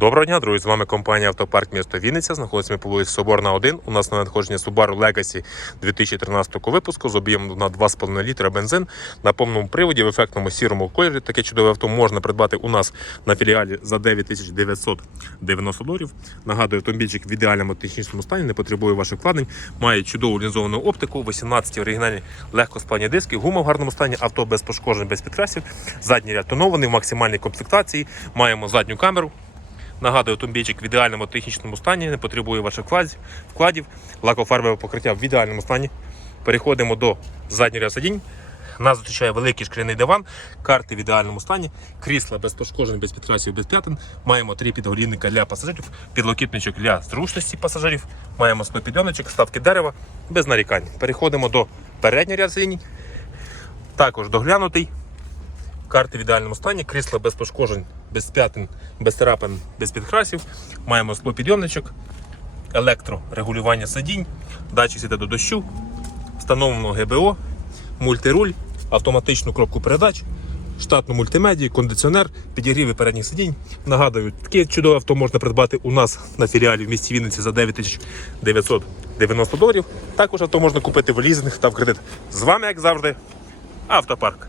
Доброго дня, друзі! З вами компанія Автопарк місто Вінниця. Знаходиться ми по вулиці Соборна 1. У нас на надходження Subaru Legacy 2013 випуску з об'ємом на 2,5 літра бензин на повному приводі в ефектному сірому кольорі. Таке чудове авто можна придбати у нас на філіалі за 9990 доларів. Нагадую, автомобільчик в ідеальному технічному стані, не потребує ваших вкладень, має чудову лінзовану оптику, 18 оригінальні легкосплавні диски, гума в гарному стані, авто без пошкоджень, без підкрасів, задній ряд тонований в максимальній комплектації. Маємо задню камеру. Нагадую, автомобільчик в ідеальному технічному стані, не потребує ваших вкладів-. Лакофарбове покриття в ідеальному стані. Переходимо до заднього ряду сидінь. Нас зустрічає великий шкіряний диван, карти в ідеальному стані, крісла без пошкоджень, без підкрасів, без п'ятин. Маємо три підголівника для пасажирів, підлокітничок для зручності пасажирів. Маємо склопідйомничок, ставки дерева без нарікань. Переходимо до переднього ряду сидінь. Також доглянутий. Карти в ідеальному стані, крісла без пошкоджень, без п'ятин, без царапин, без підкрасів. Маємо склопідйомничок, електрорегулювання сидінь, датчик світа до дощу, встановлено ГБО, мультируль, автоматичну кропку передач, штатну мультимедію, кондиціонер, підігріви передніх сидінь. Нагадую, таке чудове авто можна придбати у нас на філіалі в місті Вінниці за 9990 доларів. Також авто можна купити в лізинг та в кредит. З вами, як завжди, автопарк.